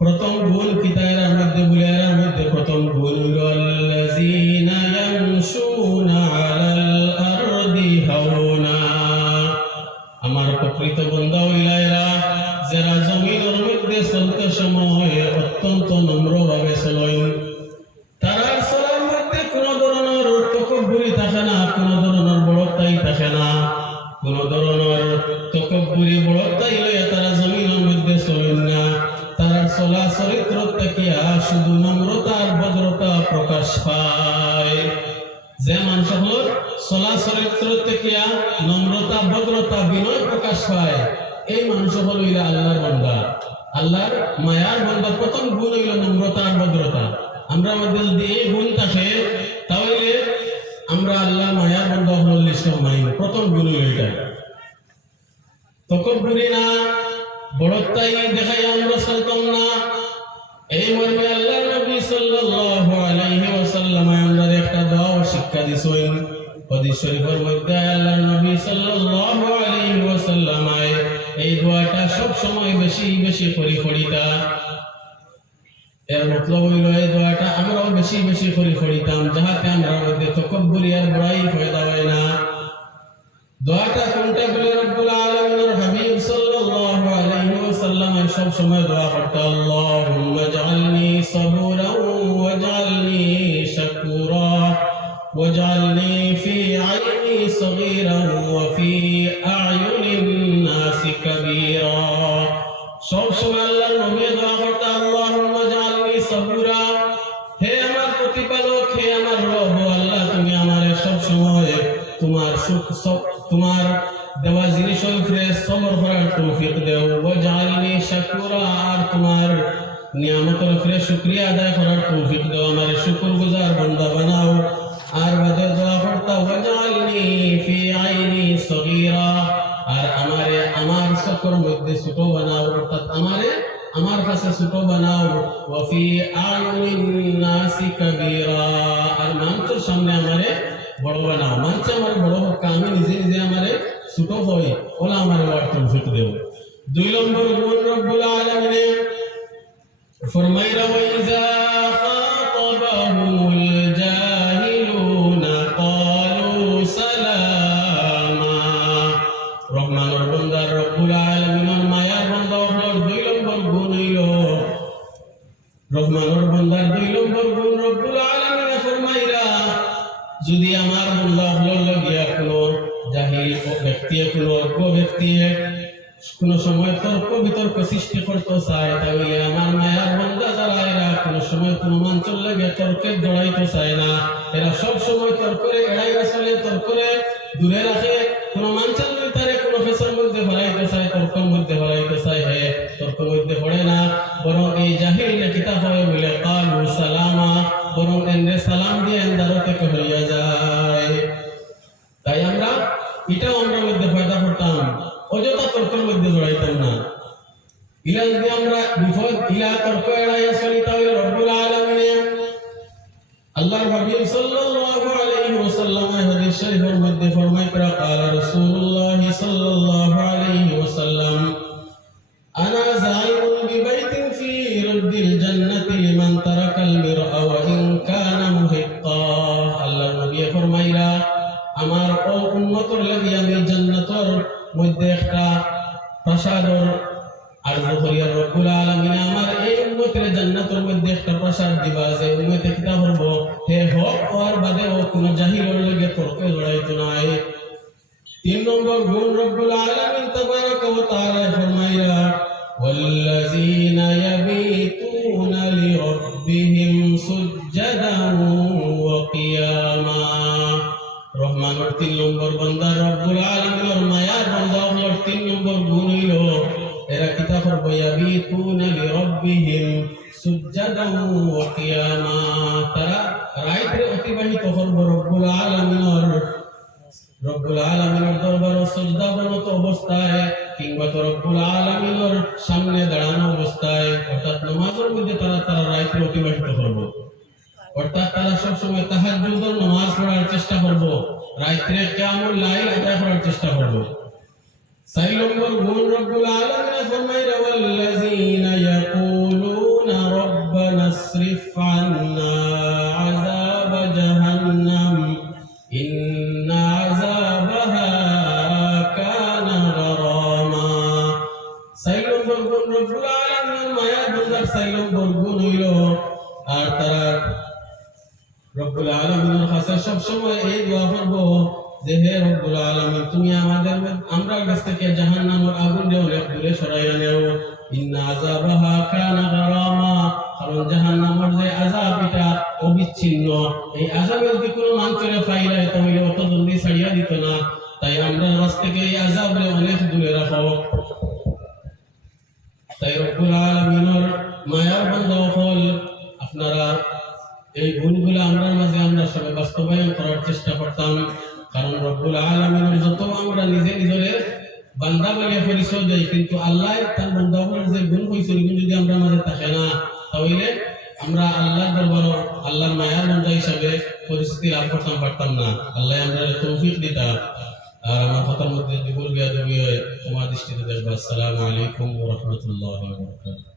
প্রথম গুণ কিতায়ের মধ্যে বুলের মধ্যে প্রথম হইল আল্লাযীনা ইয়ামশুনা আলাল আরদি হাওনা। আমার প্রকৃত বান্দা হইলা এরা যারা জমিনের মধ্যে চলতে সময় অত্যন্ত নম্রভাবে চলেন তারা চলার মধ্যে কোনো ধরনের তকব্বুরি থাকে না কোনো ধরনের থাকে না। কোনো ধরনের তকব্বুরি বড়তাই লইয়া তারা জমিনের মধ্যে চলেন না। তারা চলা চরিত্র থাকিয়া শুধু নম্রতা আর ভদ্রতা প্রকাশ পায়। যে মানুষ হল চলা চরিত্র থাকিয়া নম্রতা, ভদ্রতা, বিনয় প্রকাশ পায়, এই মানুষ হল হইলে আল্লাহর বান্দা। আল্লাহর মায়ার বান্দা। প্রথম গুণ হইল নম্রতা আর ভদ্রতা। আমরা আমাদের যদি এই গুণ থাকে, তাহলে আমরা আল্লাহ মায়ার বান্দা হল লিস্ট মাই প্রথম হইল এটা। তকব্বুরি না বড়তাই দেখাই আমরা চলতাম না। এই মর্মে আল্লাহ নবী সাল্লাল্লাহু আলাইহি ওয়াসাল্লাম আমরা একটা দোয়া ও শিক্ষা দিছেন, হাদিস শরীফের মধ্যে আল্লাহ নবী সাল্লাল্লাহু আলাইহি ওয়াসাল্লাম এই দোয়াটা সব সময় বেশি বেশি করি এর মতলব হইল, এই দোয়াটা আমরাও বেশি বেশি করি করিতাম যাহাতে আমরা মধ্যে তকব্বুরি আর বড়াই পয়দা হয় না। দোয়াটা কোনটা বলে রব্বুল আলামিনের হাবিব সাল্লাল্লাহু আলাইহি ওয়াসাল্লাম সব সময় দোয়া করতে, আল্লাহুম্মা জাআলনি সাবুরান ওয়াজআলনি শাকুরা ফি আইনি সগীরান ওয়া ফি আ'য়ুনিন নাসি কাবীরা। সব সময় তোমার দেওয়া জিনিসের উপরে সবর করার তৌফিক দেও। ও জাআলনি শাকুরা আর তোমার নিয়ামতের উপরে শুকরিয়া আদায় করার তৌফিক দেও। আমার শুকরগুজার বান্দা বানাও। আর বাদে দোয়া করতা ও জাআলনি ফি আইনি সগীরা। আর আমারে আমার চোখের মধ্যে ছোট বানাও, অর্থাৎ আমারে আমার কাছে ছোট বানাও। ওয়াফি আয়ুনিন নাসি কাবীরা আর মানুষের সামনে আমারে বড় বানাও মানুষ আমার বড় হোক, আমি নিজে নিজে আমারে ছোট হই ওলা আমার ওয়ার তৌফিক দেও দুই নম্বর গুণ রব্বুল আলামিনে ফরমাইরা ওয়াইজা খাতাবাহুমুল জাহিলুনা ক্বালু সালামা। রহমানুর বান্দার রব্বুল আলামিনের মায়ার বান্দা হল দুই নম্বর গুণ হইল। রহমানুর বান্দার দুই নম্বর গুণ রব্বুল আলামিনে যদি আমার হল লাগিয়া কোনো জাহিল ও ব্যক্তি, কোনো অজ্ঞ ব্যক্তি কোন সময় তর্ক বিতর্ক সৃষ্টি করতে চায়, তাহলে আমার মায়ার বান্দা যারা, এরা কোন সময় কোনো মাঞ্চল লাগে তর্কে জড়াইতে চায় না। এরা সব সময় তর্করে এড়াই আসলে তর্করে দূরে রাখে। কোন মাঞ্চল তারে কোন ফেসের মধ্যে ভরাইতে চায়, তর্কের মধ্যে ভরাইতে চায়, হে তর্ক মধ্যে পড়ে না। বরং এই জাহিল না কিতাব হয় বলে, কালু সালামা। বরং এনে সালাম দিয়ে এন্দারো থেকে হইয়া যায় তাই আমরা এটাও আমরা মধ্যে ফায়দা করতাম অযথা তর্কের মধ্যে জড়াইতাম না ইলা যদি আমরা বিপদ ইলা তর্ক এড়াইয়া চলি তাহলে রব্বুল আলমিনে। আল্লাহর হাবিব সাল্লাল্লাহু আলাইহি ওয়াসাল্লামের হাদিস শরীফের মধ্যে ফরমায় করা কালা রাসূলুল্লাহ সাল্লাল্লাহু আলাইহি ওয়াসাল্লাম, আনা যাইমুন বিবাইতিন ফি রদ্দিল জান্নাতি লিমান তারাকাল মিরআ ওয়া ইন কানা মুহিক্কা আল্লাহ নবী আমার ও উম্মতের লাগি আমি জান্নাতের মধ্যে একটা প্রাসাদর আর করিয়া রব্বুল আলামিন আমার এই উম্মতের জান্নাতের মধ্যে একটা প্রাসাদ দিবা যে উম্মতে কিতা করব হে হক আর বাদে ও কোন জাহিলের লগে তর্কে জড়াইতো নাই তিন নম্বর গুণ রব্বুল আলামিন তাবারাকা ওয়া তাআলা ফরমাইরা والذين يبيتون لربهم سجدا وقياما রহমানের তিন নম্বর বান্দা লিরাব্বিহিম সুজ্জাদান ওয়া কিয়ামা তারা রাইতে অতিবাহিত করব রব্বুল আলামিনের রব্বুল আলামিনের দরবার সজদাবনত অবস্থায় কিংবা তো রব্বুল আলামিনের সামনে দাঁড়ানো অবস্থায়, অর্থাৎ নামাজের মধ্যে তারা তারা রাইতে অতিবাহিত করব। অর্থাৎ তারা সবসময় তাহাজ্জুদের নামাজ পড়ার চেষ্টা করব, রাত্রে কিয়ামুল লাইল আদায় করার চেষ্টা করব। চার গুণ রব্বুল আলামিন ফরমায়, ওয়াল্লাযীনা ইয়াকুলুনা রব্বানা ইসরিফ আন্না আযাব জাহান্নাম, ইন্না আযাবাহা কানা গরামা। চার গুণ রব্বুল আলামিনের মায়া বান্দার চার নম্বর গুণ হইল, আর তারা রব্বুল আলমিনের এই দোয়া করব যে হে রব্বুল আলমিন, তুমি আমাদের আমরা কাছ থেকে জাহান্নামের আগুন দিয়ে অনেক দূরে সরাইয়া নেও। ইন্না আযাবাহা কানা গারামা। কারণ জাহান্নামের যে আযাব, এটা অবিচ্ছিন্ন। এই আযাবের যদি কোনো মানুষের ফাইলা তাহলে অত জলদি ছাড়িয়া দিত না। তাই আমরা কাছ থেকে এই আযাবরে অনেক দূরে রাখো। তাই রব্বুল আলমিনের মায়ার বান্ধব হল, আপনারা এই গুণগুলো আমরা মাঝে আমরা সবাই বাস্তবায়ন করার চেষ্টা করতাম। কারণ রব্বুল আলমিনের যত আমরা নিজে নিজের বান্দা বলে পরিচয় দেয় কিন্তু আল্লাহ তার বান্দাগুলোর যে গুণ হয়েছে ওই গুণ যদি আমরা মাঝে থাকে না, তাহলে আমরা আল্লাহর দরবার আল্লাহর মায়ার বান্দা হিসাবে পরিস্থিতি লাভ করতাম পারতাম না। আল্লাহ আমরা তৌফিক দিতাম আর আমার কথার মধ্যে যদি ভুল বিয়া দেবী হয় তোমার দৃষ্টিতে দেখব। আসসালামু আলাইকুম রাহমাতুল্লাহি